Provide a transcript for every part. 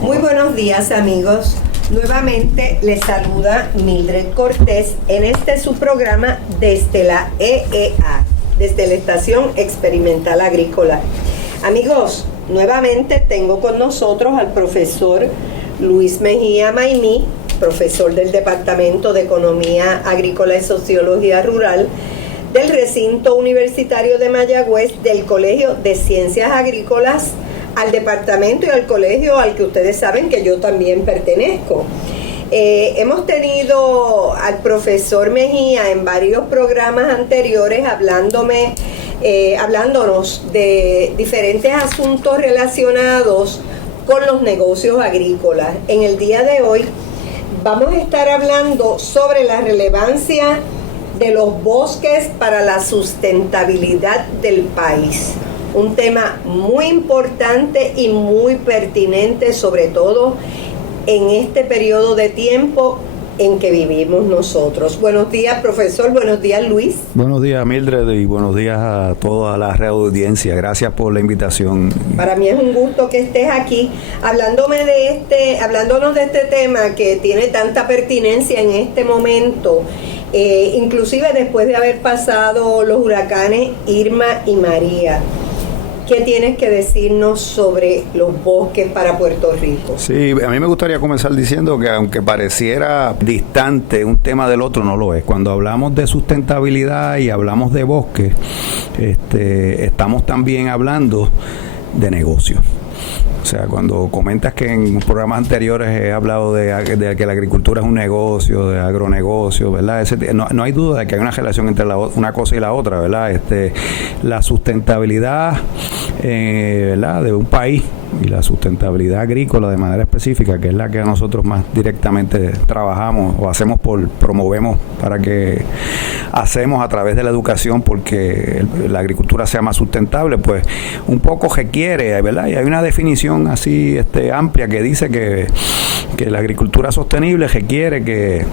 Muy buenos días, amigos. Nuevamente les saluda Mildred Cortés en su programa desde la EEA, desde la Estación Experimental Agrícola. Amigos, nuevamente tengo con nosotros al profesor Luis Mejía Maimí, profesor del Departamento de Economía Agrícola y Sociología Rural del Recinto Universitario de Mayagüez del Colegio de Ciencias Agrícolas, al departamento y al colegio al que ustedes saben que yo también pertenezco. Hemos tenido al profesor Mejía en varios programas anteriores hablándonos de diferentes asuntos relacionados con los negocios agrícolas. En el día de hoy vamos a estar hablando sobre la relevancia de los bosques para la sustentabilidad del país. Un tema muy importante y muy pertinente, sobre todo en este periodo de tiempo en que vivimos nosotros. Buenos días, profesor. Buenos días, Luis. Buenos días, Mildred, y buenos días a toda la audiencia. Gracias por la invitación. Para mí es un gusto que estés aquí hablándonos de este tema que tiene tanta pertinencia en este momento, inclusive después de haber pasado los huracanes Irma y María. ¿Qué tienes que decirnos sobre los bosques para Puerto Rico? Sí, a mí me gustaría comenzar diciendo que aunque pareciera distante un tema del otro, no lo es. Cuando hablamos de sustentabilidad y hablamos de bosques, estamos también hablando de negocios. O sea, cuando comentas que en programas anteriores he hablado de que la agricultura es un negocio, de agronegocio, ¿verdad? No hay duda de que hay una relación entre una cosa y la otra, ¿verdad? La sustentabilidad, ¿verdad?, de un país y la sustentabilidad agrícola de manera específica, que es la que nosotros más directamente trabajamos o promovemos para que hacemos a través de la educación porque la agricultura sea más sustentable, pues un poco requiere, ¿verdad? Y hay una definición así amplia que dice que la agricultura sostenible requiere que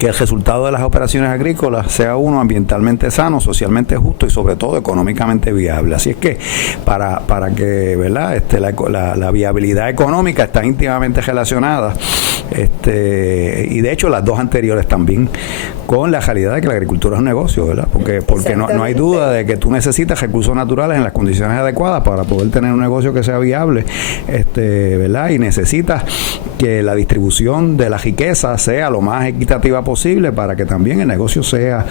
el resultado de las operaciones agrícolas sea uno ambientalmente sano, socialmente justo y sobre todo económicamente viable. Así es que para que, ¿verdad?, la viabilidad económica está íntimamente relacionada, y de hecho las dos anteriores también, con la realidad de que la agricultura es un negocio, ¿verdad? Porque no hay duda de que tú necesitas recursos naturales en las condiciones adecuadas para poder tener un negocio que sea viable, ¿verdad? Y necesitas que la distribución de la riqueza sea lo más equitativa posible para que también el negocio sea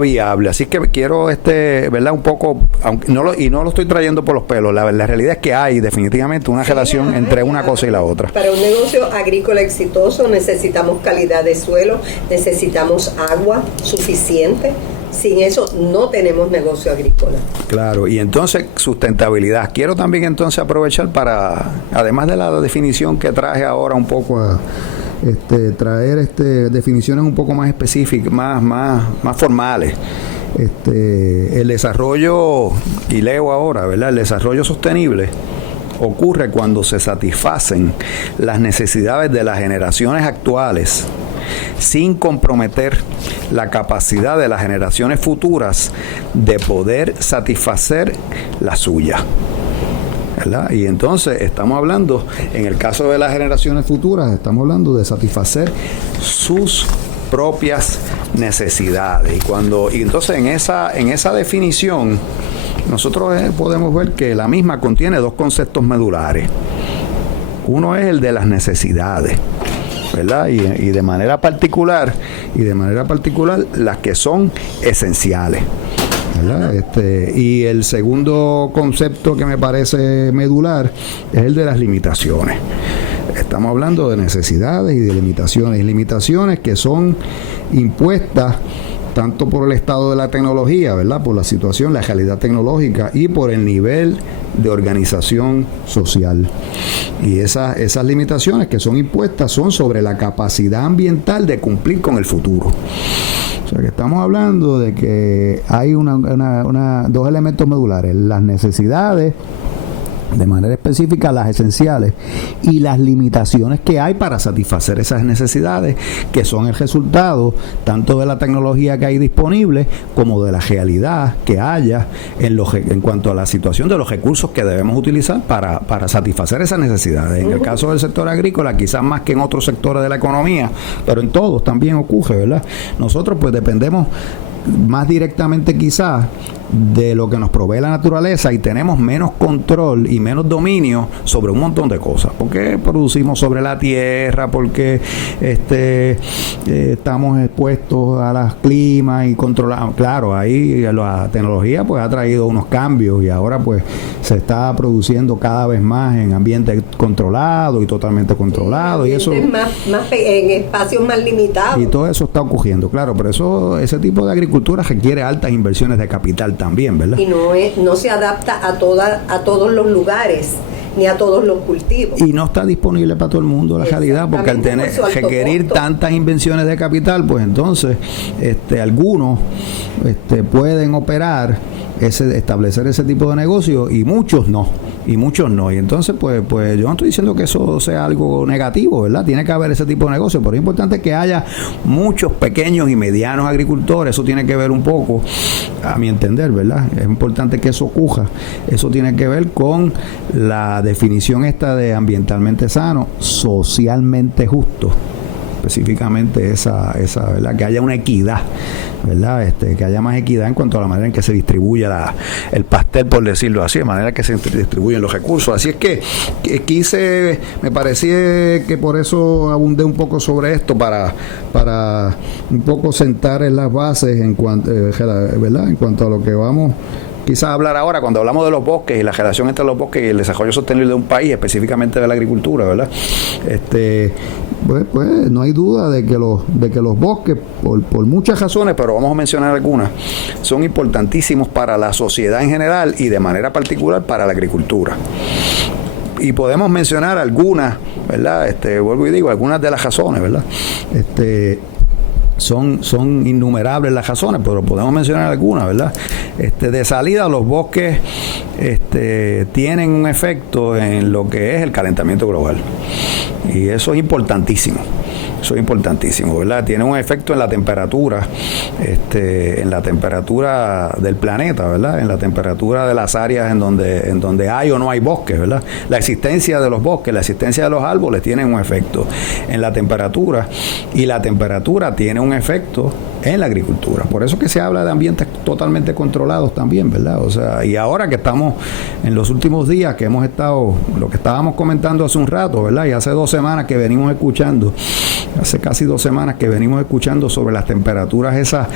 viable. Así que quiero, ¿verdad?, un poco, aunque no lo estoy trayendo por los pelos, la realidad es que hay definitivamente una relación entre una cosa y la otra. Para un negocio agrícola exitoso necesitamos calidad de suelo, necesitamos agua suficiente. Sin eso no tenemos negocio agrícola. Claro, y entonces sustentabilidad. Quiero también entonces aprovechar para, además de la definición que traje ahora un poco a traer definiciones un poco más específicas, más formales. El desarrollo, y leo ahora, ¿verdad? El desarrollo sostenible ocurre cuando se satisfacen las necesidades de las generaciones actuales sin comprometer la capacidad de las generaciones futuras de poder satisfacer la suya, ¿verdad? Y entonces estamos hablando, en el caso de las generaciones futuras, estamos hablando de satisfacer sus propias necesidades. Y entonces en esa definición nosotros podemos ver que la misma contiene dos conceptos medulares. Uno es el de las necesidades, ¿verdad? Y de manera particular las que son esenciales, ¿verdad? Y el segundo concepto que me parece medular es el de las limitaciones. Estamos hablando de necesidades y de limitaciones que son impuestas tanto por el estado de la tecnología, ¿verdad?, por la situación, la realidad tecnológica y por el nivel de organización social. Y esas limitaciones que son impuestas son sobre la capacidad ambiental de cumplir con el futuro. O sea que estamos hablando de que hay dos elementos medulares, las necesidades de manera específica las esenciales y las limitaciones que hay para satisfacer esas necesidades, que son el resultado tanto de la tecnología que hay disponible como de la realidad que haya en cuanto a la situación de los recursos que debemos utilizar para satisfacer esas necesidades. En el caso del sector agrícola, quizás más que en otros sectores de la economía, pero en todos también ocurre, ¿verdad? Nosotros pues dependemos más directamente quizás de lo que nos provee la naturaleza y tenemos menos control y menos dominio sobre un montón de cosas, porque producimos sobre la tierra, porque estamos expuestos a los climas y controlamos. Claro, ahí la tecnología pues ha traído unos cambios y ahora pues se está produciendo cada vez más en ambientes controlados y totalmente controlados, y eso más en espacios más limitados, y todo eso está ocurriendo, claro, pero ese tipo de agricultura requiere altas inversiones de capital también, ¿verdad? Y no se adapta a todos los lugares ni a todos los cultivos. Y no está disponible para todo el mundo la realidad, porque al requerir tantas inversiones de capital, pues entonces algunos pueden operar establecer ese tipo de negocio y muchos no. Y entonces pues yo no estoy diciendo que eso sea algo negativo, ¿verdad? Tiene que haber ese tipo de negocio, pero es importante que haya muchos pequeños y medianos agricultores. Eso tiene que ver un poco, a mi entender, ¿verdad? Es importante que eso ocurra. Eso tiene que ver con la definición esta de ambientalmente sano, socialmente justo. Específicamente esa, ¿verdad? Que haya una equidad, ¿verdad? Que haya más equidad en cuanto a la manera en que se distribuye el pastel, por decirlo así, de manera que se distribuyen los recursos. Así es que me parecía que por eso abundé un poco sobre esto, para un poco sentar en las bases en cuanto, ¿verdad? En cuanto a lo que vamos quizás hablar ahora cuando hablamos de los bosques y la relación entre los bosques y el desarrollo sostenible de un país, específicamente de la agricultura, ¿verdad? Pues no hay duda de que los bosques, por muchas razones, pero vamos a mencionar algunas, son importantísimos para la sociedad en general y de manera particular para la agricultura. Y podemos mencionar algunas, ¿verdad? Vuelvo y digo, algunas de las razones, ¿verdad? Son innumerables las razones, pero podemos mencionar algunas, ¿verdad? De salida, los bosques tienen un efecto en lo que es el calentamiento global. Y eso es importantísimo. Eso es importantísimo, ¿verdad? Tiene un efecto en la temperatura, en la temperatura del planeta, ¿verdad? En la temperatura de las áreas en donde hay o no hay bosques, ¿verdad? La existencia de los bosques, la existencia de los árboles tiene un efecto en la temperatura, y la temperatura tiene un efecto en la agricultura. Por eso que se habla de ambientes totalmente controlados también, ¿verdad? O sea, y ahora que estamos en los últimos días que hemos estado, lo que estábamos comentando hace un rato, ¿verdad? Y hace 2 semanas que venimos escuchando, hace casi 2 semanas que venimos escuchando sobre las temperaturas esas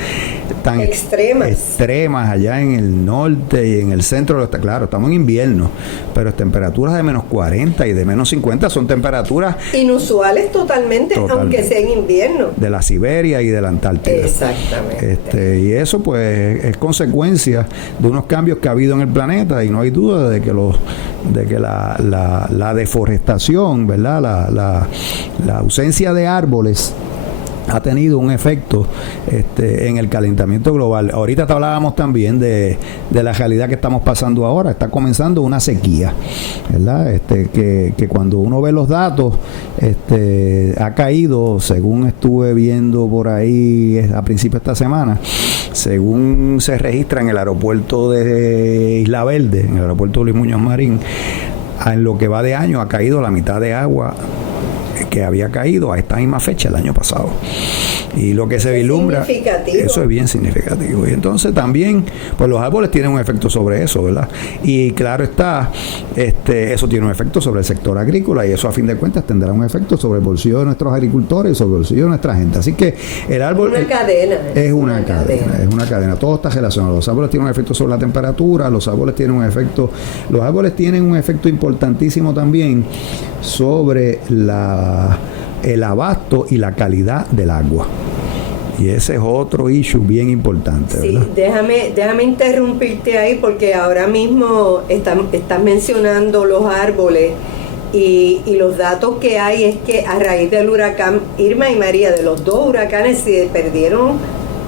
tan extremas allá en el norte y en el centro. Claro, estamos en invierno, pero temperaturas de menos 40 y de menos 50 son temperaturas inusuales totalmente, aunque sea en invierno. De la Siberia y de la Antártida. Exactamente. Y eso pues es consecuencia de unos cambios que ha habido en el planeta, y no hay duda de que la deforestación, ¿verdad? La ausencia de árboles ha tenido un efecto en el calentamiento global. Ahorita te hablábamos también de la realidad que estamos pasando ahora. Está comenzando una sequía, ¿verdad? Que cuando uno ve los datos, ha caído, según estuve viendo por ahí a principios de esta semana, según se registra en el aeropuerto de Isla Verde, en el aeropuerto Luis Muñoz Marín, en lo que va de año ha caído la mitad de agua que había caído a esta misma fecha el año pasado. Y lo que se vislumbra, eso es bien significativo. Y entonces también, pues los árboles tienen un efecto sobre eso, ¿verdad? Y claro está, eso tiene un efecto sobre el sector agrícola, y eso a fin de cuentas tendrá un efecto sobre el bolsillo de nuestros agricultores y sobre el bolsillo de nuestra gente. Así que el árbol es una cadena, todo está relacionado. Los árboles tienen un efecto sobre la temperatura, los árboles tienen un efecto importantísimo también sobre el abasto y la calidad del agua. Y ese es otro issue bien importante, ¿verdad? Sí, déjame interrumpirte ahí, porque ahora mismo estás mencionando los árboles, y los datos que hay es que a raíz del huracán Irma y María, de los 2 huracanes, se perdieron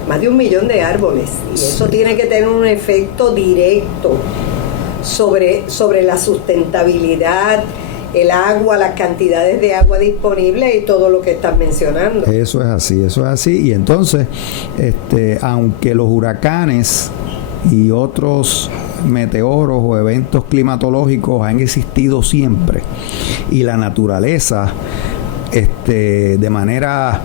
más de 1 millón de árboles, y eso tiene que tener un efecto directo sobre la sustentabilidad, el agua, las cantidades de agua disponibles y todo lo que estás mencionando. Eso es así. Y entonces, aunque los huracanes y otros meteoros o eventos climatológicos han existido siempre, y la naturaleza de manera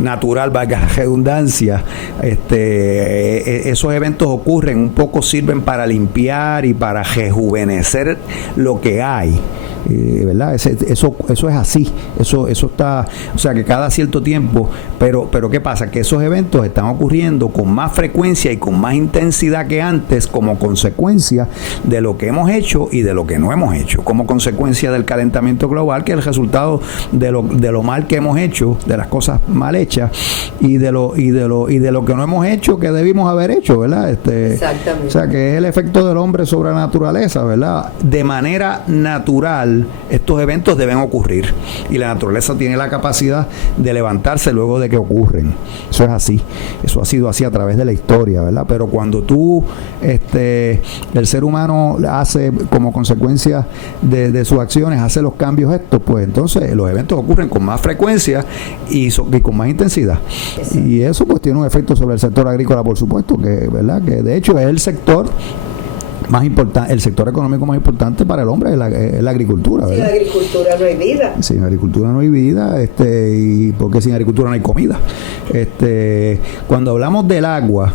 natural, valga la redundancia, esos eventos ocurren, un poco sirven para limpiar y para rejuvenecer lo que hay. ¿Verdad? Eso es así, eso está, o sea que cada cierto tiempo, pero ¿qué pasa? Que esos eventos están ocurriendo con más frecuencia y con más intensidad que antes, como consecuencia de lo que hemos hecho y de lo que no hemos hecho, como consecuencia del calentamiento global, que es el resultado de lo mal que hemos hecho, de las cosas mal hechas y de lo que no hemos hecho, que debimos haber hecho, ¿verdad? Exactamente. O sea que es el efecto del hombre sobre la naturaleza, ¿verdad? De manera natural, estos eventos deben ocurrir y la naturaleza tiene la capacidad de levantarse luego de que ocurren. Eso es así, eso ha sido así a través de la historia, ¿verdad? Pero cuando el ser humano hace como consecuencia de sus acciones, hace los cambios estos, pues entonces los eventos ocurren con más frecuencia y con más intensidad. Exacto. Y eso pues tiene un efecto sobre el sector agrícola, por supuesto, ¿verdad? Que de hecho es el sector más importante, el sector económico más importante para el hombre es la agricultura, ¿verdad? Sin agricultura no hay vida. Sin agricultura no hay vida, y porque sin agricultura no hay comida. Cuando hablamos del agua,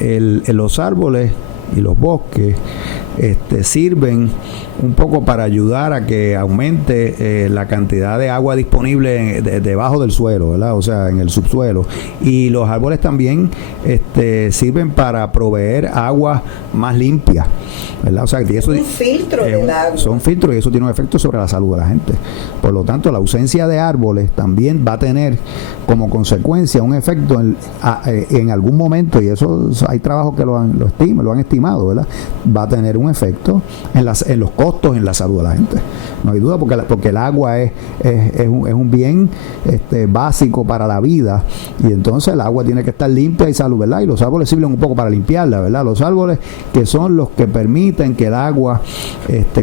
los árboles y los bosques sirven un poco para ayudar a que aumente la cantidad de agua disponible debajo del suelo, ¿verdad? O sea, en el subsuelo. Y los árboles también sirven para proveer agua más limpia, ¿verdad? O sea, que eso es un filtro del agua. Son filtros y eso tiene un efecto sobre la salud de la gente. Por lo tanto, la ausencia de árboles también va a tener como consecuencia un efecto en algún momento, y eso hay trabajos que lo han estimado, ¿verdad? Va a tener un efecto en los costos en la salud de la gente. No hay duda, porque el agua es un bien básico para la vida, y entonces el agua tiene que estar limpia y salud, ¿verdad? Y los árboles sirven un poco para limpiarla, ¿verdad? Los árboles que son los que permiten que el agua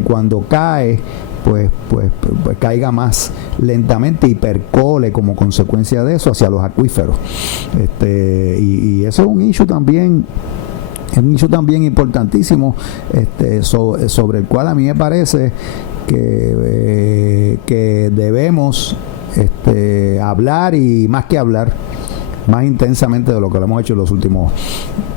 cuando cae pues caiga más lentamente y percole como consecuencia de eso hacia los acuíferos. Y eso es un issue también. Es un issue también importantísimo, sobre el cual a mí me parece que debemos hablar, y más que hablar, más intensamente de lo que lo hemos hecho en los últimos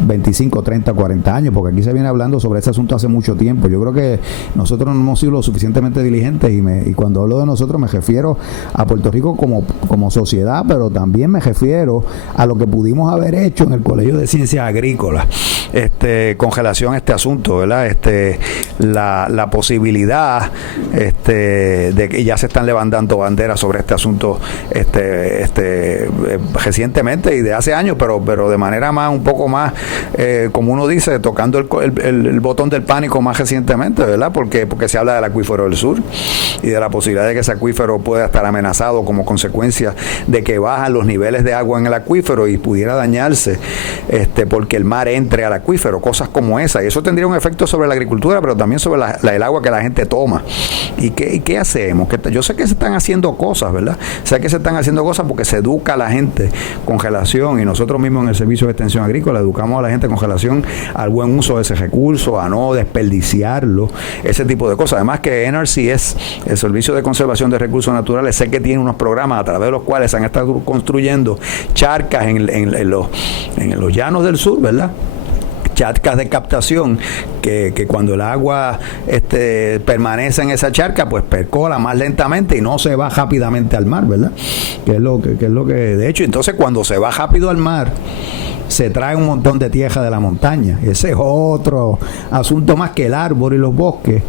25, 30, 40 años, porque aquí se viene hablando sobre este asunto hace mucho tiempo. Yo creo que nosotros no hemos sido lo suficientemente diligentes, y cuando hablo de nosotros me refiero a Puerto Rico como sociedad, pero también me refiero a lo que pudimos haber hecho en el Colegio de Ciencias Agrícolas con relación a este asunto, ¿verdad? La posibilidad de que ya se están levantando banderas sobre este asunto recientemente y de hace años, pero de manera un poco más, como uno dice, tocando el botón del pánico más recientemente, ¿verdad? Porque se habla del acuífero del sur y de la posibilidad de que ese acuífero pueda estar amenazado como consecuencia de que bajan los niveles de agua en el acuífero y pudiera dañarse porque el mar entre al acuífero, cosas como esa, y eso tendría un efecto sobre la agricultura, pero también sobre el agua que la gente toma. ¿Y qué hacemos? Yo sé que se están haciendo cosas, ¿verdad? Sé que se están haciendo cosas porque se educa a la gente con relación, y nosotros mismos en el Servicio de Extensión Agrícola educamos a la gente con relación al buen uso de ese recurso, a no desperdiciarlo, ese tipo de cosas. Además que NRCS, el Servicio de Conservación de Recursos Naturales, sé que tiene unos programas a través de los cuales se han estado construyendo charcas en los llanos del sur, ¿verdad? Charcas de captación que cuando el agua permanece en esa charca, pues percola más lentamente y no se va rápidamente al mar, ¿verdad? Que es lo que de hecho, entonces cuando se va rápido al mar, se trae un montón de tierra de la montaña. Ese es otro asunto más, que el árbol y los bosques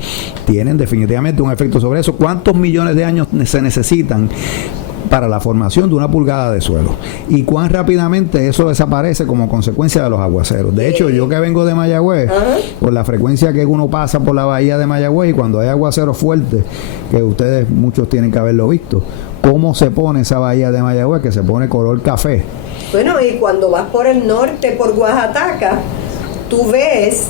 tienen definitivamente un efecto sobre eso. ¿Cuántos millones de años se necesitan para la formación de una pulgada de suelo? Y cuán rápidamente eso desaparece como consecuencia de los aguaceros. De hecho, yo que vengo de Mayagüez, por la frecuencia que uno pasa por la bahía de Mayagüez, y cuando hay aguaceros fuertes, que ustedes muchos tienen que haberlo visto, cómo se pone esa bahía de Mayagüez, que se pone color café. Bueno, y cuando vas por el norte, por Oaxaca, tú ves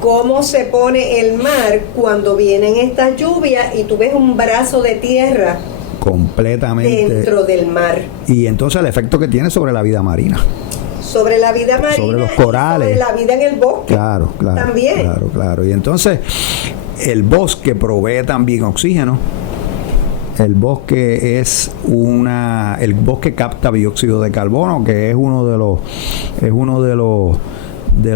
cómo se pone el mar cuando vienen estas lluvias y tú ves un brazo de tierra completamente dentro del mar. Y entonces el efecto que tiene sobre la vida marina. Sobre la vida marina, sobre los corales, sobre la vida en el bosque. Claro, también. Claro. Y entonces el bosque provee también oxígeno. El bosque el bosque capta dióxido de carbono, que es uno de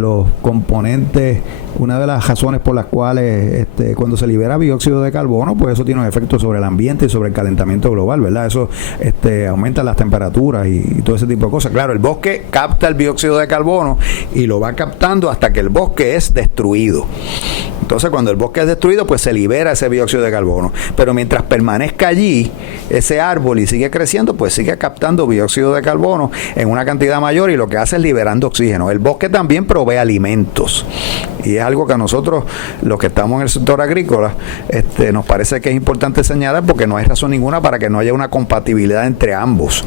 los componentes, una de las razones por las cuales cuando se libera dióxido de carbono, pues eso tiene un efecto sobre el ambiente y sobre el calentamiento global, ¿verdad? Eso aumenta las temperaturas y todo ese tipo de cosas. Claro, el bosque capta el dióxido de carbono y lo va captando hasta que el bosque es destruido. Entonces, cuando el bosque es destruido, pues se libera ese dióxido de carbono. Pero mientras permanezca allí ese árbol y sigue creciendo, pues sigue captando dióxido de carbono en una cantidad mayor y lo que hace es liberando oxígeno. El bosque también provee alimentos. Y es algo que a nosotros, los que estamos en el sector agrícola, nos parece que es importante señalar porque no hay razón ninguna para que no haya una compatibilidad entre ambos.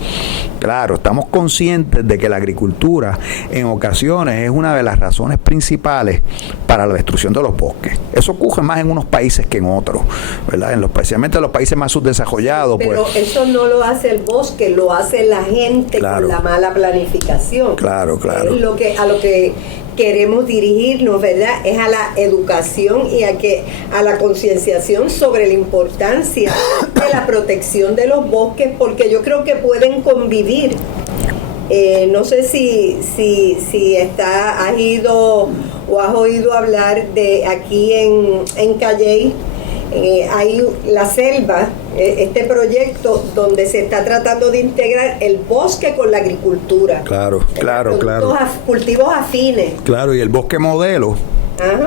Claro, estamos conscientes de que la agricultura en ocasiones es una de las razones principales para la destrucción de los bosques. Eso ocurre más en unos países que en otros, ¿verdad? Especialmente en los países más subdesarrollados. Pero pues, eso no lo hace el bosque, lo hace la gente, claro, con la mala planificación. Claro. Es a lo que queremos dirigirnos, ¿verdad? Es a la educación y a la concienciación sobre la importancia de la protección de los bosques, porque yo creo que pueden convivir. No sé si has ido o has oído hablar de aquí en Calley, hay la selva, este proyecto donde se está tratando de integrar el bosque con la agricultura. Claro. Cultivos afines. Claro, y el bosque modelo,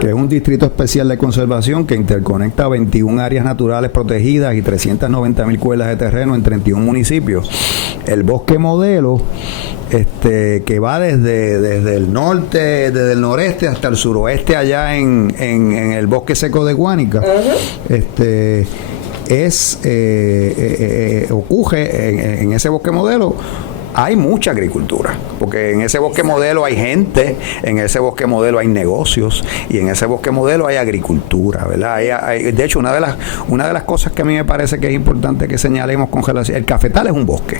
que es un distrito especial de conservación que interconecta 21 áreas naturales protegidas y 390,000 cuerdas de terreno en 31 municipios. El bosque modelo, que va desde el norte, desde el noreste hasta el suroeste, allá en el bosque seco de Guánica, ocurre en ese bosque modelo. Hay mucha agricultura, porque en ese bosque modelo hay gente, en ese bosque modelo hay negocios y en ese bosque modelo hay agricultura, ¿verdad? De hecho, una de las cosas que a mí me parece que es importante que señalemos con relación, el cafetal es un bosque,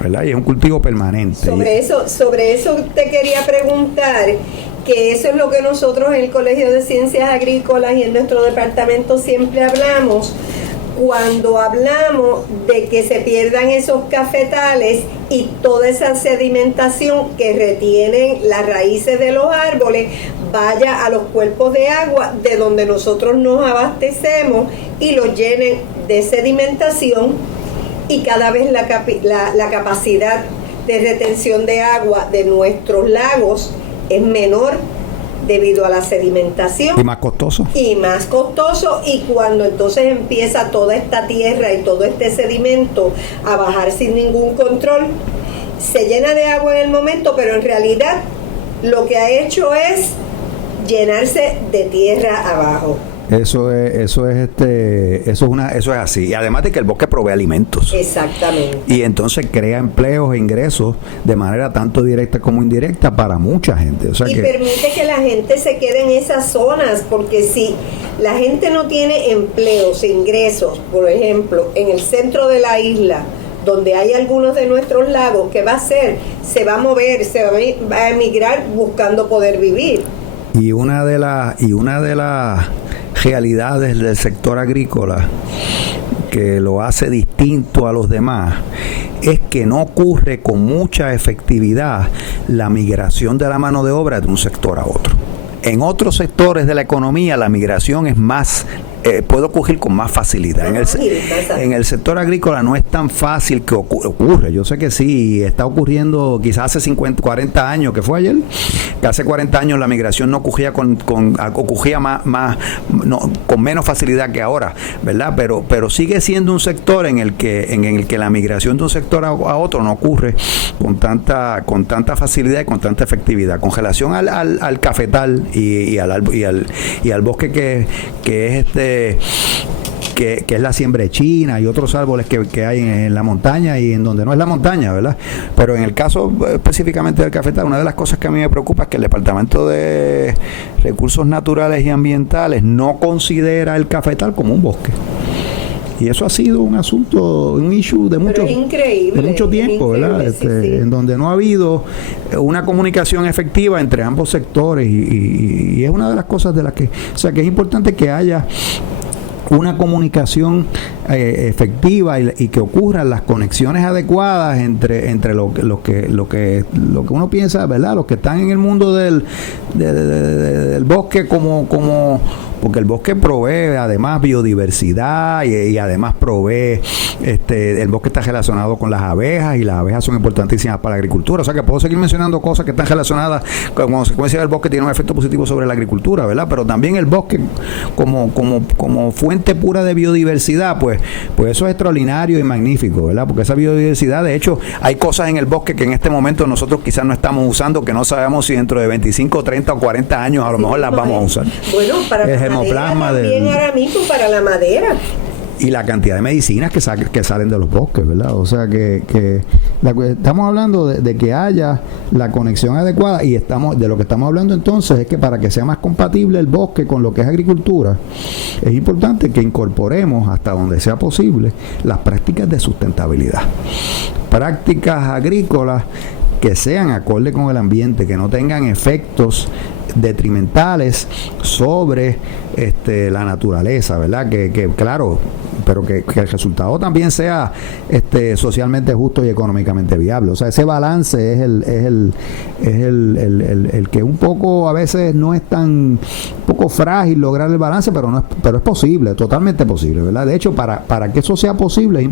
¿verdad? Y es un cultivo permanente. Sobre eso te quería preguntar, que eso es lo que nosotros en el Colegio de Ciencias Agrícolas y en nuestro departamento siempre hablamos, cuando hablamos de que se pierdan esos cafetales y toda esa sedimentación que retienen las raíces de los árboles vaya a los cuerpos de agua de donde nosotros nos abastecemos y los llenen de sedimentación, y cada vez la capacidad de retención de agua de nuestros lagos es menor debido a la sedimentación. Y más costoso. Y cuando entonces empieza toda esta tierra y todo este sedimento a bajar sin ningún control, se llena de agua en el momento, pero en realidad lo que ha hecho es llenarse de tierra abajo. Eso es así. Y además de que el bosque provee alimentos. Exactamente. Y entonces crea empleos e ingresos de manera tanto directa como indirecta para mucha gente. O sea, permite que la gente se quede en esas zonas, porque si la gente no tiene empleos e ingresos, por ejemplo, en el centro de la isla, donde hay algunos de nuestros lagos, ¿qué va a hacer? Se va a mover, va a emigrar buscando poder vivir. Y una de las realidades del sector agrícola que lo hace distinto a los demás es que no ocurre con mucha efectividad la migración de la mano de obra de un sector a otro. En otros sectores de la economía la migración es más puede ocurrir con más facilidad. En el sector agrícola no es tan fácil que ocurre. Yo sé que sí, está ocurriendo quizás hace 40 años, que fue ayer, que hace 40 años la migración no ocurría ocurría con menos facilidad que ahora, ¿verdad? Pero sigue siendo un sector en el que la migración de un sector a otro no ocurre con tanta facilidad y con tanta efectividad. Con relación al cafetal y al bosque que que es la siembra de China y otros árboles que hay en la montaña y en donde no es la montaña, ¿verdad? Pero en el caso específicamente del cafetal, una de las cosas que a mí me preocupa es que el Departamento de Recursos Naturales y Ambientales no considera el cafetal como un bosque. Y eso ha sido un asunto, un issue de mucho tiempo, ¿verdad? Sí. En donde no ha habido una comunicación efectiva entre ambos sectores y es una de las cosas de las que, o sea, que es importante que haya una comunicación efectiva y que ocurran las conexiones adecuadas entre lo que uno piensa, ¿verdad? Los que están en el mundo del bosque como porque el bosque provee además biodiversidad y además provee, el bosque está relacionado con las abejas y las abejas son importantísimas para la agricultura, o sea que puedo seguir mencionando cosas que están relacionadas, como consecuencia del bosque tiene un efecto positivo sobre la agricultura, ¿verdad? Pero también el bosque como fuente pura de biodiversidad, pues eso es extraordinario y magnífico, ¿verdad? Porque esa biodiversidad, de hecho, hay cosas en el bosque que en este momento nosotros quizás no estamos usando, que no sabemos si dentro de 25, 30 o 40 años a lo mejor las vamos a usar. Bueno, para el germoplasma también ahora mismo para la madera. Y la cantidad de medicinas que salen de los bosques, ¿verdad? O sea que estamos hablando de que haya la conexión adecuada y de lo que estamos hablando entonces es que para que sea más compatible el bosque con lo que es agricultura, es importante que incorporemos hasta donde sea posible las prácticas de sustentabilidad. Prácticas agrícolas que sean acorde con el ambiente, que no tengan efectos detrimentales sobre la naturaleza, ¿verdad? Que claro, pero que el resultado también sea socialmente justo y económicamente viable. O sea, ese balance es el que un poco a veces no es tan un poco frágil lograr el balance, pero es posible, totalmente posible, ¿verdad? De hecho, para que eso sea posible es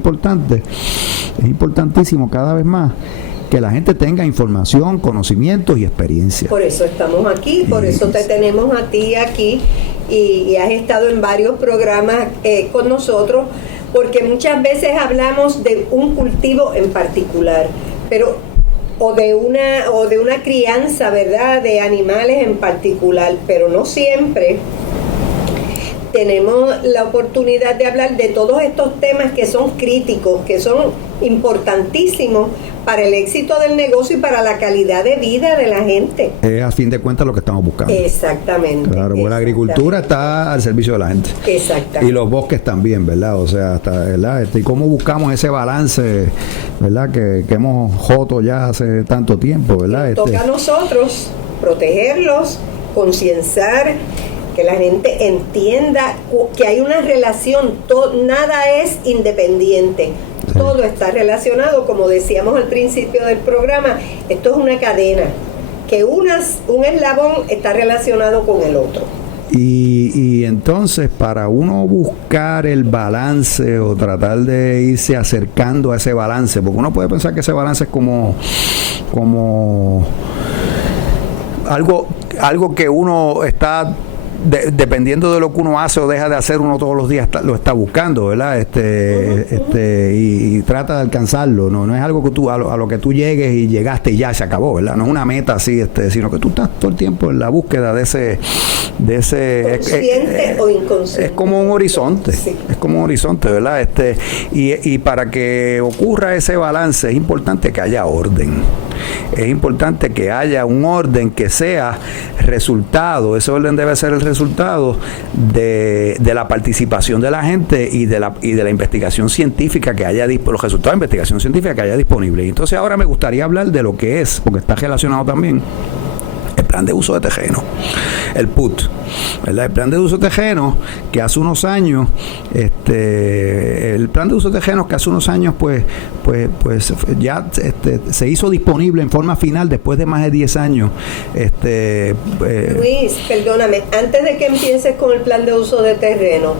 importantísimo cada vez más que la gente tenga información, conocimientos y experiencia. Por eso estamos aquí, por eso te tenemos a ti aquí y has estado en varios programas con nosotros, porque muchas veces hablamos de un cultivo en particular, pero o de una crianza, ¿verdad?, de animales en particular, pero no siempre tenemos la oportunidad de hablar de todos estos temas que son críticos, que son importantísimos para el éxito del negocio y para la calidad de vida de la gente. Es a fin de cuentas lo que estamos buscando. Exactamente. Claro, porque la agricultura está al servicio de la gente. Exactamente. Y los bosques también, ¿verdad? O sea, ¿verdad? Y cómo buscamos ese balance, ¿verdad? Que hemos joto ya hace tanto tiempo, ¿verdad? Toca a nosotros protegerlos, concienciar, que la gente entienda que hay una relación, nada es independiente, sí. Todo está relacionado, como decíamos al principio del programa, esto es una cadena, que un eslabón está relacionado con el otro. Y entonces para uno buscar el balance o tratar de irse acercando a ese balance, porque uno puede pensar que ese balance es como algo que uno está dependiendo de lo que uno hace o deja de hacer, uno todos los días lo está buscando, ¿verdad? Y trata de alcanzarlo, no es algo que tú a lo que tú llegues y llegaste y ya se acabó, ¿verdad? No es una meta así, sino que tú estás todo el tiempo en la búsqueda de ese consciente o inconsciente. Es como un horizonte, sí. Es como un horizonte, ¿verdad? Y para que ocurra ese balance es importante que haya orden. Es importante que haya un orden que sea resultado, ese orden debe ser el resultado de la participación de la gente y de la investigación científica que haya, los resultados de investigación científica que haya disponible. Y entonces ahora me gustaría hablar de lo que es, porque está relacionado también, el plan de uso de terreno, el PUT, ¿verdad? El plan de uso de terreno que hace unos años, el plan de uso de terrenos que hace unos años, pues ya se hizo disponible en forma final después de más de 10 años. Luis, perdóname, antes de que empieces con el plan de uso de terreno,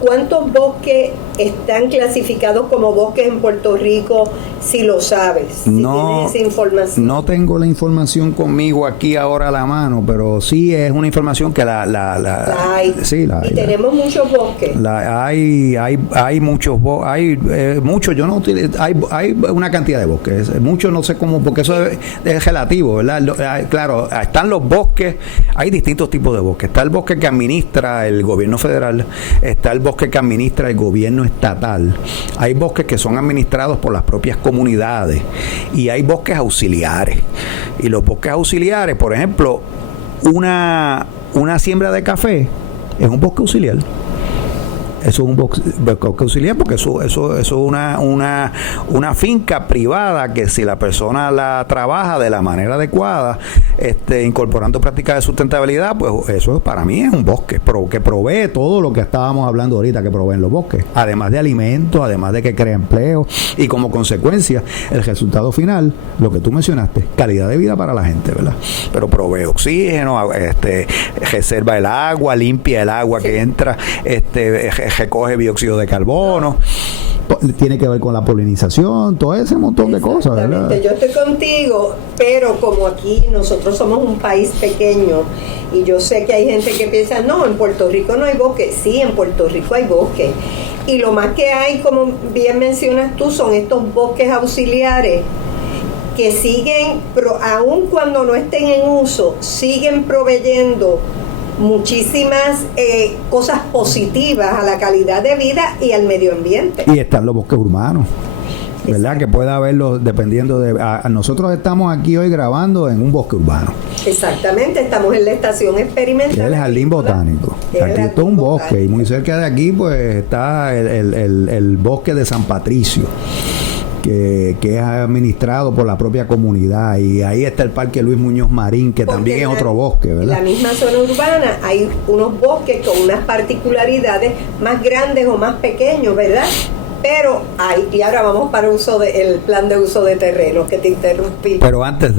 ¿cuántos bosques están clasificados como bosques en Puerto Rico, si lo sabes? Si tienes esa información. No tengo la información conmigo aquí ahora a la mano, pero sí es una información que hay. Sí, y tenemos muchos bosques. Hay muchos bosques, yo no hay una cantidad de bosques, muchos no sé cómo, porque eso es relativo, ¿verdad? Claro, están los bosques, hay distintos tipos de bosques. Está el bosque que administra el gobierno federal, está el bosques que administra el gobierno estatal. Hay bosques que son administrados por las propias comunidades y hay bosques auxiliares. Y los bosques auxiliares, por ejemplo, una siembra de café es un bosque auxiliar. Eso es un bosque auxiliar porque eso es una finca privada que si la persona la trabaja de la manera adecuada, incorporando prácticas de sustentabilidad, pues eso para mí es un bosque que provee todo lo que estábamos hablando ahorita que proveen los bosques, además de alimentos, además de que crea empleo y como consecuencia el resultado final, lo que tú mencionaste, calidad de vida para la gente, ¿verdad? Pero provee oxígeno, reserva el agua, limpia el agua que entra, recoge dióxido de carbono, tiene que ver con la polinización, todo ese montón de cosas, ¿verdad? Yo estoy contigo, pero como aquí nosotros somos un país pequeño y yo sé que hay gente que piensa, no, en Puerto Rico no hay bosque. Sí, en Puerto Rico hay bosque. Y lo más que hay, como bien mencionas tú, son estos bosques auxiliares que siguen, aun cuando no estén en uso, siguen proveyendo muchísimas cosas positivas a la calidad de vida y al medio ambiente. Y están los bosques urbanos, ¿verdad? Exacto. Que pueda haberlos dependiendo de... nosotros estamos aquí hoy grabando en un bosque urbano. Exactamente, estamos en la estación experimental. Es el Jardín Botánico. Aquí está un bosque y muy cerca de aquí pues está el bosque de San Patricio. Que es administrado por la propia comunidad, y ahí está el Parque Luis Muñoz Marín, que porque también es otro bosque, ¿verdad? En la misma zona urbana hay unos bosques con unas particularidades más grandes o más pequeños, ¿verdad? Pero y ahora vamos para el plan de uso de terreno, que te interrumpí. Pero antes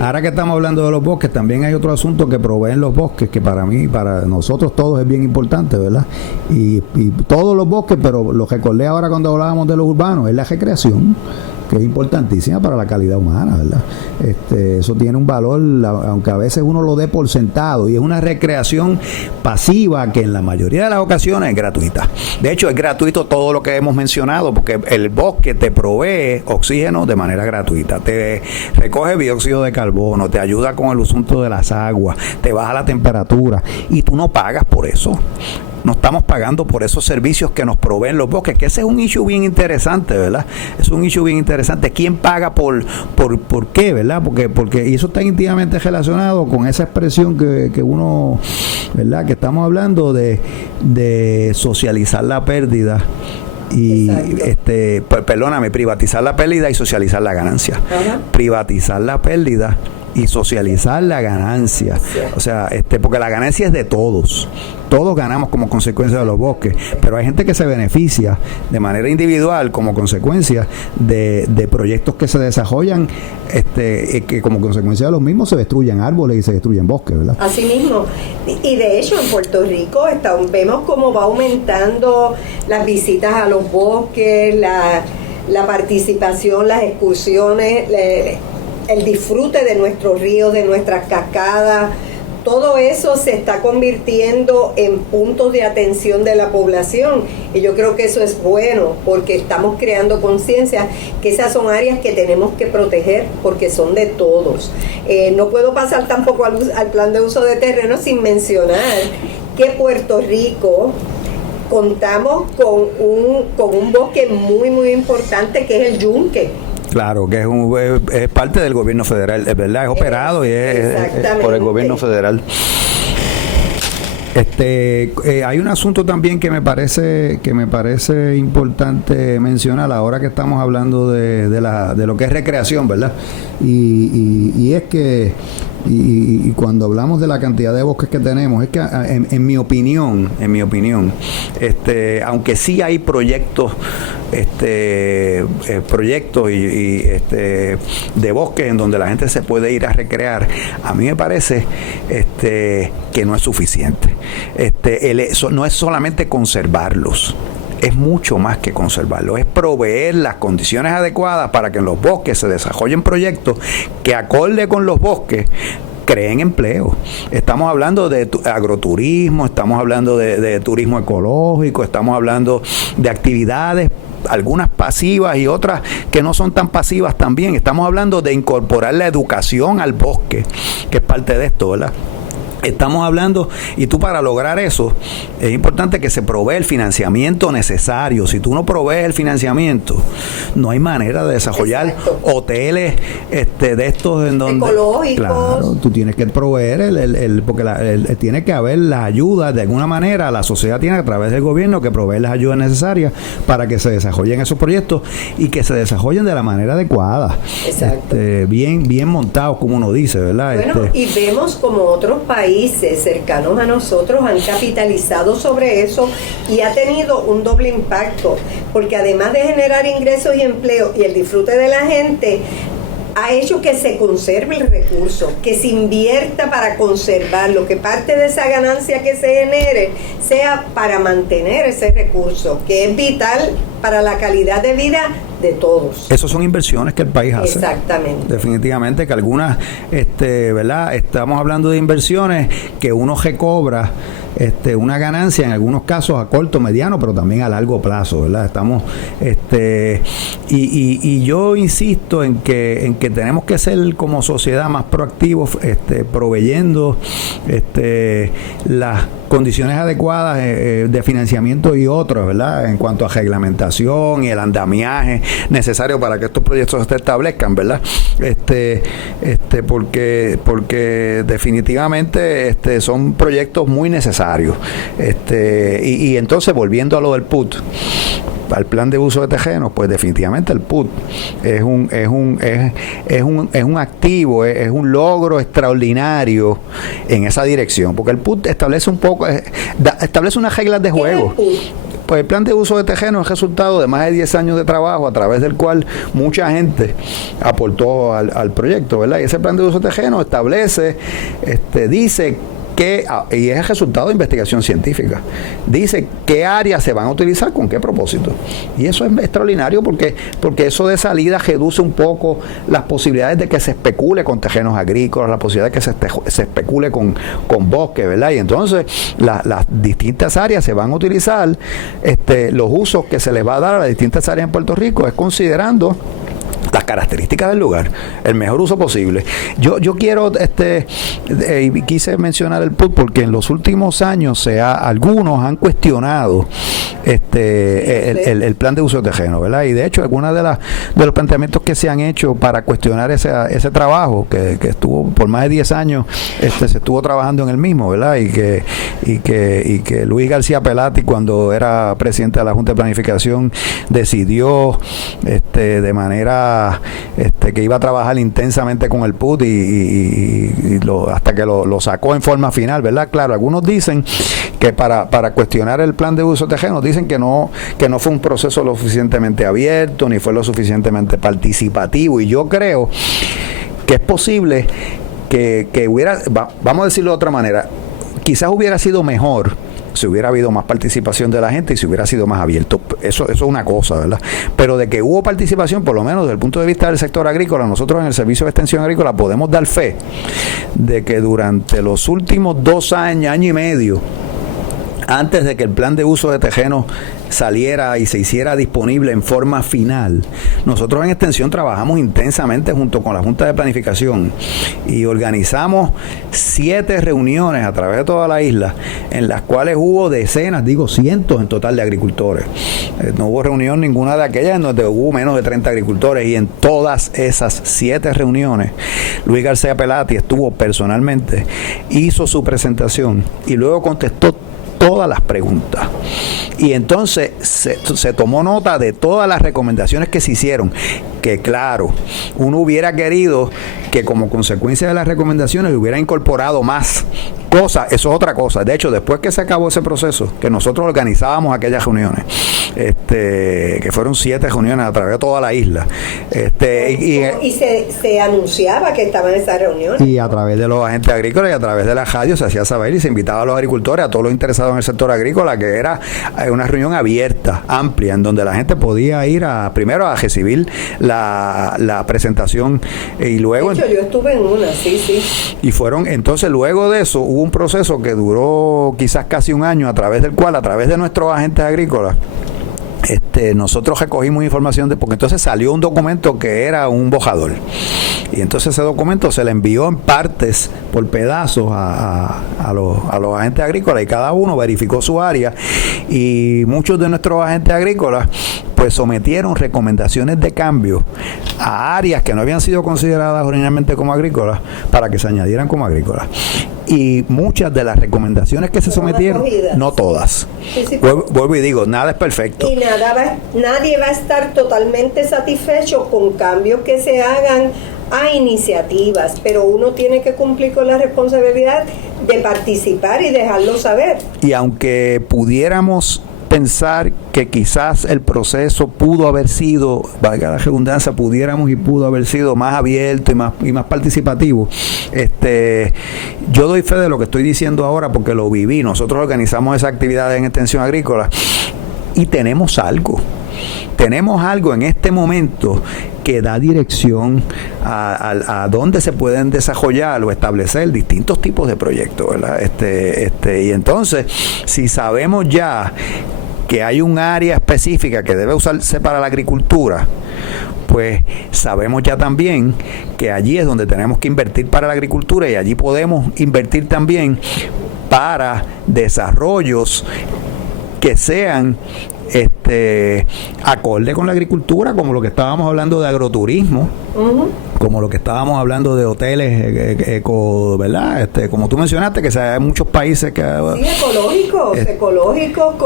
ahora que estamos hablando de los bosques, también hay otro asunto que proveen los bosques, que para mí, para nosotros todos es bien importante, ¿verdad? Y todos los bosques, pero lo recordé ahora cuando hablábamos de los urbanos, es la recreación, que es importantísima para la calidad humana, ¿verdad? Eso tiene un valor, aunque a veces uno lo dé por sentado, y es una recreación pasiva que en la mayoría de las ocasiones es gratuita. De hecho, es gratuito todo lo que hemos mencionado, porque el bosque te provee oxígeno de manera gratuita, te recoge dióxido de carbono, te ayuda con el asunto de las aguas, te baja la temperatura, y tú no pagas por eso. No estamos pagando por esos servicios que nos proveen los bosques, que ese es un issue bien interesante, ¿verdad? Es un issue bien interesante. ¿Quién paga por qué, verdad? Porque y eso está íntimamente relacionado con esa expresión que uno, ¿verdad? Que estamos hablando de socializar la pérdida y privatizar la pérdida y socializar la ganancia. Uh-huh. Privatizar la pérdida y socializar la ganancia. O sea, porque la ganancia es de todos. Todos ganamos como consecuencia de los bosques, pero hay gente que se beneficia de manera individual como consecuencia de proyectos que se desarrollan, que como consecuencia de los mismos se destruyen árboles y se destruyen bosques, ¿verdad? Así mismo. Y de hecho en Puerto Rico vemos cómo va aumentando las visitas a los bosques, la participación, las excursiones, el disfrute de nuestros ríos, de nuestras cascadas. Todo eso se está convirtiendo en puntos de atención de la población, y yo creo que eso es bueno porque estamos creando conciencia que esas son áreas que tenemos que proteger porque son de todos. No puedo pasar tampoco al plan de uso de terreno sin mencionar que Puerto Rico contamos con un bosque muy muy importante, que es el yunque. Claro, que es parte del gobierno federal, es verdad, es operado y es por el gobierno federal. Hay un asunto también que me parece importante mencionar ahora que estamos hablando de lo que es recreación, ¿verdad? Y es que y cuando hablamos de la cantidad de bosques que tenemos, es que en mi opinión, aunque sí hay proyectos de bosques en donde la gente se puede ir a recrear, a mí me parece que no es suficiente. No es solamente conservarlos, es mucho más que conservarlos, es proveer las condiciones adecuadas para que en los bosques se desarrollen proyectos que, acorde con los bosques, creen empleo. Estamos hablando de agroturismo, estamos hablando de turismo ecológico, estamos hablando de actividades, algunas pasivas y otras que no son tan pasivas también. Estamos hablando de incorporar la educación al bosque, que es parte de esto, ¿verdad? Estamos hablando, y tú para lograr eso, es importante que se provee el financiamiento necesario. Si tú no provees el financiamiento, no hay manera de desarrollar Exacto. hoteles de estos en donde... Ecológicos. Claro, tú tienes que proveer, porque tiene que haber las ayudas, de alguna manera, la sociedad tiene a través del gobierno que proveer las ayudas necesarias para que se desarrollen esos proyectos y que se desarrollen de la manera adecuada. Exacto. Bien montados, como uno dice, ¿verdad? Bueno, y vemos como otros países cercanos a nosotros han capitalizado sobre eso y ha tenido un doble impacto, porque además de generar ingresos y empleo y el disfrute de la gente, ha hecho que se conserve el recurso, que se invierta para conservarlo, que parte de esa ganancia que se genere sea para mantener ese recurso, que es vital para la calidad de vida de todos. Esas son inversiones que el país hace. Exactamente. Definitivamente que algunas, ¿verdad? Estamos hablando de inversiones que uno recobra una ganancia en algunos casos a corto, mediano, pero también a largo plazo, ¿verdad? Estamos, y yo insisto en que tenemos que ser como sociedad más proactivos, proveyendo las condiciones adecuadas de financiamiento y otros, ¿verdad? En cuanto a reglamentación y el andamiaje necesario para que estos proyectos se establezcan, ¿verdad? Porque definitivamente son proyectos muy necesarios. Y entonces, volviendo a lo del PUT, al plan de uso de terrenos, pues definitivamente el PUT es un activo, es un logro extraordinario en esa dirección, porque el PUT establece unas reglas de juego. Pues el plan de uso de terreno es resultado de más de 10 años de trabajo a través del cual mucha gente aportó al proyecto, ¿verdad? Y ese plan de uso de terreno establece, dice y es el resultado de investigación científica. Dice qué áreas se van a utilizar con qué propósito. Y eso es extraordinario porque eso de salida reduce un poco las posibilidades de que se especule con terrenos agrícolas, la posibilidad de que se especule con bosques, ¿verdad? Y entonces las distintas áreas se van a utilizar, los usos que se les va a dar a las distintas áreas en Puerto Rico es considerando las características del lugar, el mejor uso posible. Yo quiero, quise mencionar el PUT porque en los últimos años algunos han cuestionado el plan de uso de terreno, ¿verdad? Y de hecho, algunos de los planteamientos que se han hecho para cuestionar ese trabajo, que estuvo por más de 10 años, se estuvo trabajando en el mismo, ¿verdad? Y que Luis García Pelati, cuando era presidente de la Junta de Planificación, decidió de manera que iba a trabajar intensamente con el PUT hasta que lo sacó en forma final, ¿verdad? Claro, algunos dicen que para cuestionar el plan de uso de terrenos, dicen que no fue un proceso lo suficientemente abierto, ni fue lo suficientemente participativo, y yo creo que es posible que hubiera, vamos a decirlo de otra manera, quizás hubiera sido mejor si hubiera habido más participación de la gente y si hubiera sido más abierto. Eso es una cosa, ¿verdad? Pero de que hubo participación, por lo menos desde el punto de vista del sector agrícola, nosotros en el Servicio de Extensión Agrícola podemos dar fe de que durante los últimos 2 años, año y medio, antes de que el plan de uso de terrenos saliera y se hiciera disponible en forma final, nosotros en Extensión trabajamos intensamente junto con la Junta de Planificación y organizamos 7 reuniones a través de toda la isla, en las cuales hubo cientos en total de agricultores. No hubo reunión ninguna de aquellas en donde hubo menos de 30 agricultores, y en todas esas 7 reuniones Luis García Pelati estuvo personalmente, hizo su presentación y luego contestó todas las preguntas. Y entonces se tomó nota de todas las recomendaciones que se hicieron, que claro, uno hubiera querido que como consecuencia de las recomendaciones hubiera incorporado más cosas. Eso es otra cosa. De hecho, después que se acabó ese proceso, que nosotros organizábamos aquellas reuniones, que fueron 7 reuniones a través de toda la isla, y se anunciaba que estaban en esa reunión, y a través de los agentes agrícolas y a través de la radio se hacía saber y se invitaba a los agricultores, a todos los interesados en el sector agrícola, que era una reunión abierta, amplia, en donde la gente podía ir primero a recibir la presentación, y luego... De hecho, yo estuve en una, sí. Y entonces luego de eso hubo un proceso que duró quizás casi un año, a través del cual, a través de nuestros agentes agrícolas, nosotros recogimos información porque entonces salió un documento que era un bojador. Y entonces ese documento se le envió en partes, por pedazos, a los agentes agrícolas, y cada uno verificó su área, y muchos de nuestros agentes agrícolas pues sometieron recomendaciones de cambio a áreas que no habían sido consideradas originalmente como agrícolas para que se añadieran como agrícolas. Y muchas de las recomendaciones que se sometieron, no todas. Sí. Vuelvo y digo, nada es perfecto. Y nadie va a estar totalmente satisfecho con cambios que se hagan a iniciativas, pero uno tiene que cumplir con la responsabilidad de participar y dejarlo saber. Y aunque pudiéramos pensar que quizás el proceso pudo haber sido, valga la redundancia, pudo haber sido más abierto y más participativo, yo doy fe de lo que estoy diciendo ahora porque lo viví. Nosotros organizamos esas actividades en Extensión Agrícola y tenemos algo en este momento que da dirección a dónde se pueden desarrollar o establecer distintos tipos de proyectos, ¿verdad? Y entonces, si sabemos ya que hay un área específica que debe usarse para la agricultura, pues sabemos ya también que allí es donde tenemos que invertir para la agricultura, y allí podemos invertir también para desarrollos que sean acorde con la agricultura, como lo que estábamos hablando de agroturismo, como lo que estábamos hablando de hoteles eco, ¿verdad? Como tú mencionaste, que hay muchos países que... Sí, ecológicos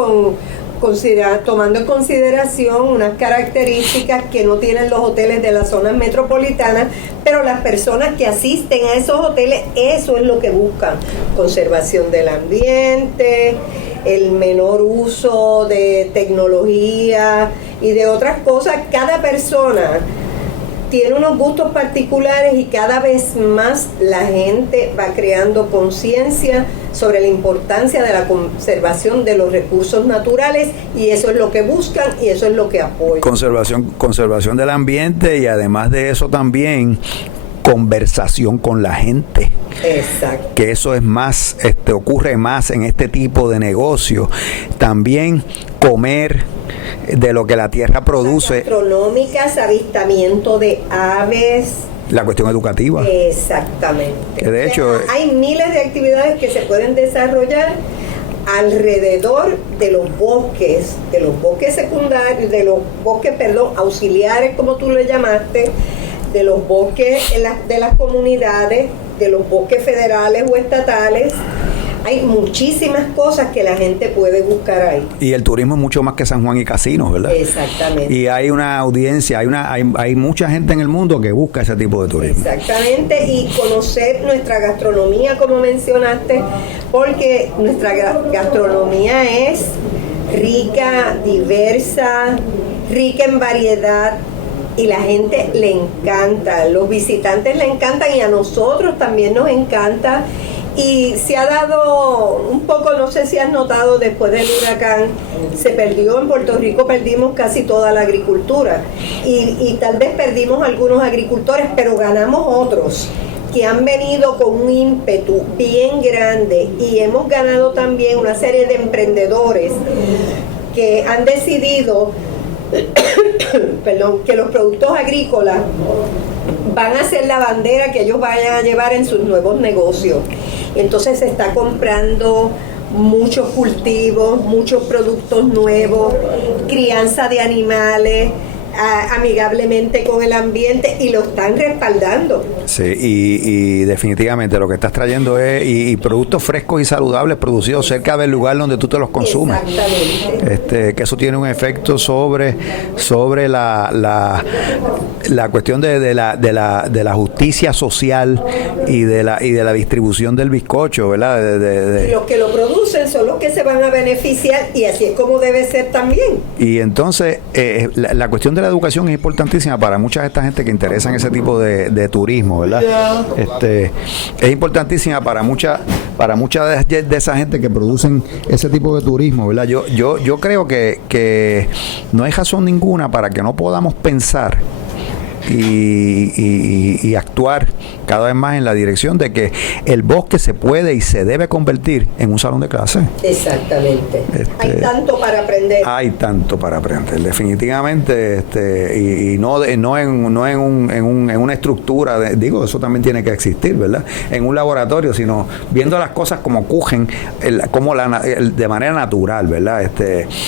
tomando en consideración unas características que no tienen los hoteles de las zonas metropolitanas, pero las personas que asisten a esos hoteles, eso es lo que buscan: conservación del ambiente, el menor uso de tecnología y de otras cosas. Cada persona tiene unos gustos particulares y cada vez más la gente va creando conciencia sobre la importancia de la conservación de los recursos naturales, y eso es lo que buscan y eso es lo que apoyan. Conservación del ambiente, y además de eso también conversación con la gente. Exacto. Que eso es más, ocurre más en este tipo de negocio. También comer de lo que la tierra produce. Gastronómicas, avistamiento de aves. La cuestión educativa. Exactamente. Que de hecho, hay miles de actividades que se pueden desarrollar alrededor de los bosques secundarios, auxiliares, como tú le llamaste, de los bosques de las comunidades, de los bosques federales o estatales. Hay muchísimas cosas que la gente puede buscar ahí. Y el turismo es mucho más que San Juan y casinos, ¿verdad? Exactamente. Y hay una audiencia, hay mucha gente en el mundo que busca ese tipo de turismo. Exactamente, y conocer nuestra gastronomía, como mencionaste, porque nuestra gastronomía es rica, diversa, rica en variedad, y la gente le encanta, los visitantes le encantan, y a nosotros también nos encanta. Y se ha dado un poco, no sé si has notado, después del huracán, se perdió en Puerto Rico, perdimos casi toda la agricultura. Y tal vez perdimos algunos agricultores, pero ganamos otros que han venido con un ímpetu bien grande. Y hemos ganado también una serie de emprendedores que han decidido que los productos agrícolas van a ser la bandera que ellos vayan a llevar en sus nuevos negocios. Entonces se está comprando muchos cultivos, muchos productos nuevos, crianza de animales, amigablemente con el ambiente, y lo están respaldando. Sí, y definitivamente lo que estás trayendo es y productos frescos y saludables producidos cerca del lugar donde tú te los consumes. Exactamente. Que eso tiene un efecto sobre la cuestión de la justicia social y de la distribución del bizcocho, ¿verdad? Y los que lo producen son los que se van a beneficiar, y así es como debe ser también. Y entonces la cuestión de la educación es importantísima para mucha de esta gente que interesa en ese tipo de turismo, ¿verdad? Es importantísima para mucha de esa gente que producen ese tipo de turismo, ¿verdad? Yo creo que no hay razón ninguna para que no podamos pensar y actuar cada vez más en la dirección de que el bosque se puede y se debe convertir en un salón de clase. Exactamente. Hay tanto para aprender. Hay tanto para aprender, definitivamente, y no en una estructura, digo, eso también tiene que existir, ¿verdad? En un laboratorio, sino viendo las cosas como ocurren, de manera natural, ¿verdad?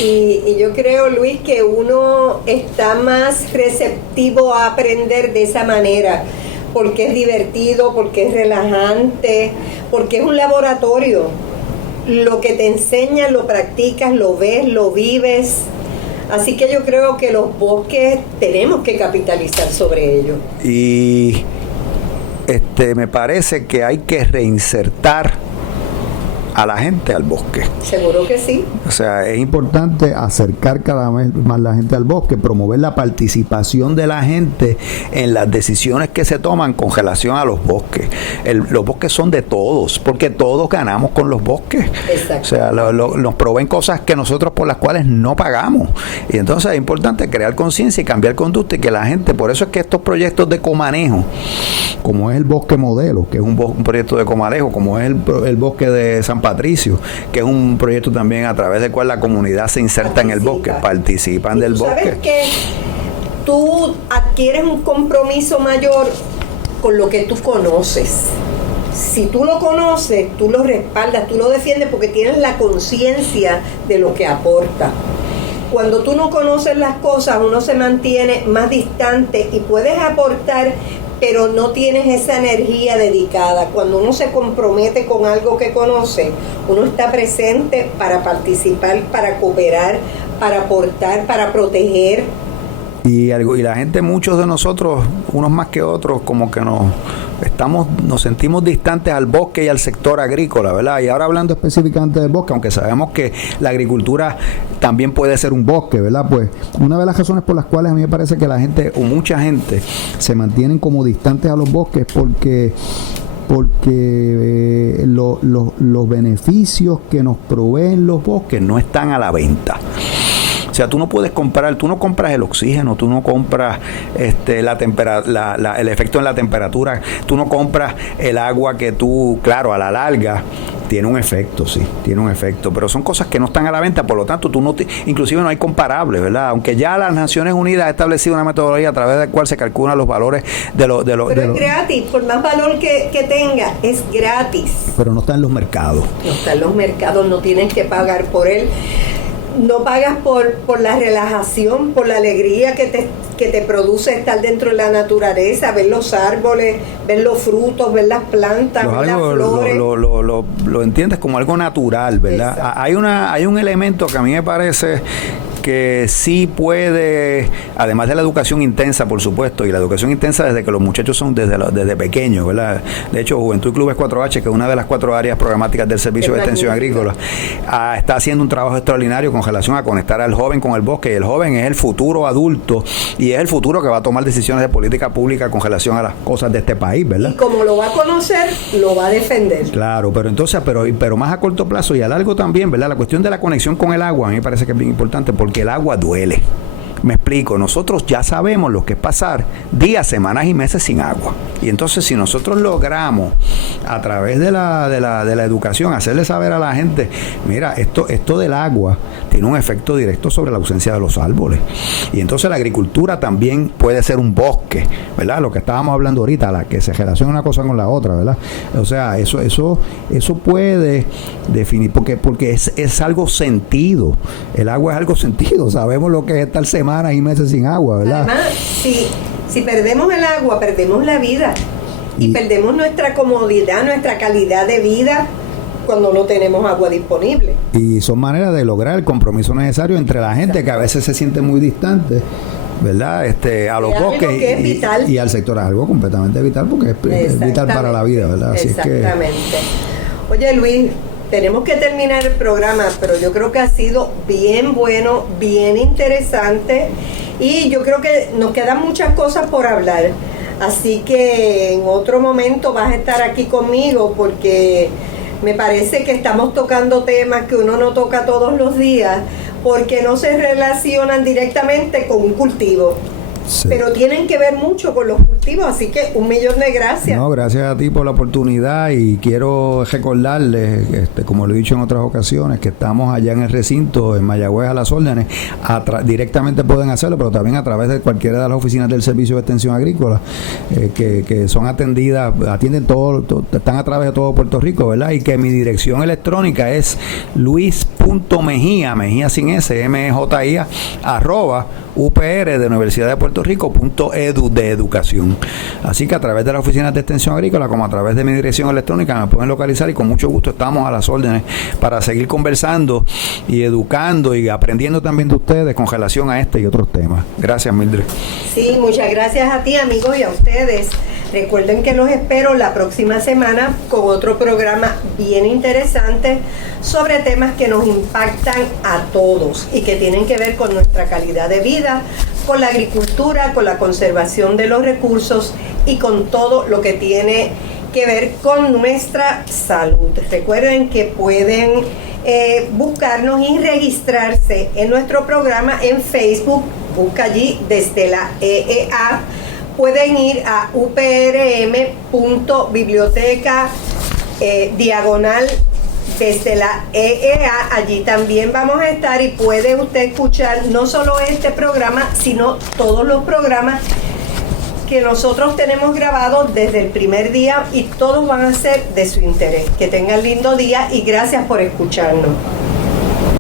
Y yo creo, Luis, que uno está más receptivo a aprender de esa manera, porque es divertido, porque es relajante, porque es un laboratorio. Lo que te enseñan, lo practicas, lo ves, lo vives. Así que yo creo que los bosques tenemos que capitalizar sobre ellos. Y me parece que hay que reinsertar a la gente al bosque. Seguro que sí. O sea, es importante acercar cada vez más la gente al bosque, promover la participación de la gente en las decisiones que se toman con relación a los bosques. Los bosques son de todos, porque todos ganamos con los bosques. Exacto. O sea, nos proveen cosas que nosotros por las cuales no pagamos. Y entonces es importante crear conciencia y cambiar conducta, y que la gente, por eso es que estos proyectos de comanejo, como es el bosque modelo, que es un proyecto de comanejo, como es el bosque de San Patricio, que es un proyecto también a través del cual la comunidad se inserta en el bosque, participan del bosque. ¿Sabes qué? Tú adquieres un compromiso mayor con lo que tú conoces. Si tú lo conoces, tú lo respaldas, tú lo defiendes porque tienes la conciencia de lo que aporta. Cuando tú no conoces las cosas, uno se mantiene más distante y puedes aportar, pero no tienes esa energía dedicada. Cuando uno se compromete con algo que conoce, uno está presente para participar, para cooperar, para aportar, para proteger. Y la gente, muchos de nosotros, unos más que otros, como que nos sentimos distantes al bosque y al sector agrícola, ¿verdad? Y ahora hablando específicamente del bosque, aunque sabemos que la agricultura también puede ser un bosque, ¿verdad? Pues una de las razones por las cuales a mí me parece que la gente, o mucha gente, se mantienen como distantes a los bosques porque los beneficios que nos proveen los bosques no están a la venta. O sea, tú no compras el oxígeno, tú no compras el efecto en la temperatura, tú no compras el agua que tú, claro, a la larga tiene un efecto, sí, tiene un efecto, pero son cosas que no están a la venta, por lo tanto, inclusive no hay comparables, ¿verdad? Aunque ya las Naciones Unidas ha establecido una metodología a través de la cual se calculan los valores Pero es gratis, por más valor que tenga, es gratis. Pero no está en los mercados. No está en los mercados, no tienen que pagar por él. No pagas por la relajación, por la alegría que te produce estar dentro de la naturaleza, ver los árboles, ver los frutos, ver las plantas, ver las flores. Lo entiendes como algo natural, ¿verdad? Exacto. Hay un elemento que a mí me parece que sí puede, además de la educación intensa, por supuesto, y la educación intensa desde que los muchachos son desde pequeños, ¿verdad? De hecho, Juventud y Clubes 4H, que es una de las 4 áreas programáticas del Servicio de Extensión Agrícola, está haciendo un trabajo extraordinario con relación a conectar al joven con el bosque, y el joven es el futuro adulto, y es el futuro que va a tomar decisiones de política pública con relación a las cosas de este país, ¿verdad? Y como lo va a conocer, lo va a defender. Claro, pero entonces, pero más a corto plazo y a largo también, ¿verdad? La cuestión de la conexión con el agua, a mí me parece que es bien importante, porque el agua duele. Me explico, nosotros ya sabemos lo que es pasar días, semanas y meses sin agua. Y entonces si nosotros logramos a través de la educación hacerle saber a la gente, mira, esto del agua tiene un efecto directo sobre la ausencia de los árboles. Y entonces la agricultura también puede ser un bosque, ¿verdad? Lo que estábamos hablando ahorita, la que se relaciona una cosa con la otra, ¿verdad? O sea, eso puede definir, porque es algo sentido. El agua es algo sentido, sabemos lo que es estar semanas y meses sin agua, ¿verdad? Además, si perdemos el agua, perdemos la vida y perdemos nuestra comodidad, nuestra calidad de vida cuando no tenemos agua disponible. Y son maneras de lograr el compromiso necesario entre la gente que a veces se siente muy distante, ¿verdad? A los bosques y al sector, es algo completamente vital porque es vital para la vida, ¿verdad? Así exactamente. Oye, Luis, tenemos que terminar el programa, pero yo creo que ha sido bien bueno, bien interesante y yo creo que nos quedan muchas cosas por hablar. Así que en otro momento vas a estar aquí conmigo porque me parece que estamos tocando temas que uno no toca todos los días porque no se relacionan directamente con un cultivo. Sí. Pero tienen que ver mucho con los cultivos, así que 1.000.000 de gracias. No, gracias a ti por la oportunidad y quiero recordarles, como lo he dicho en otras ocasiones, que estamos allá en el recinto, en Mayagüez, a las órdenes. Directamente pueden hacerlo, pero también a través de cualquiera de las oficinas del Servicio de Extensión Agrícola, que son atienden están a través de todo Puerto Rico, ¿verdad? Y que mi dirección electrónica es luis.mejia, Mejía sin S, M-E-J-I-A, @UPR de Universidad de Puerto Rico.edu de educación. Así que a través de la oficina de extensión agrícola como a través de mi dirección electrónica me pueden localizar y con mucho gusto estamos a las órdenes para seguir conversando y educando y aprendiendo también de ustedes con relación a este y otros temas. Gracias, Mildred. Sí, muchas gracias a ti, amigos, y a ustedes. Recuerden que los espero la próxima semana con otro programa bien interesante sobre temas que nos impactan a todos y que tienen que ver con nuestra calidad de vida, con la agricultura, con la conservación de los recursos y con todo lo que tiene que ver con nuestra salud. Recuerden que pueden buscarnos y registrarse en nuestro programa en Facebook. Busca allí Desde la EEA. Pueden ir a uprm.biblioteca diagonal Desde la EEA. Allí también vamos a estar y puede usted escuchar no solo este programa, sino todos los programas que nosotros tenemos grabados desde el primer día y todos van a ser de su interés. Que tengan lindo día y gracias por escucharnos.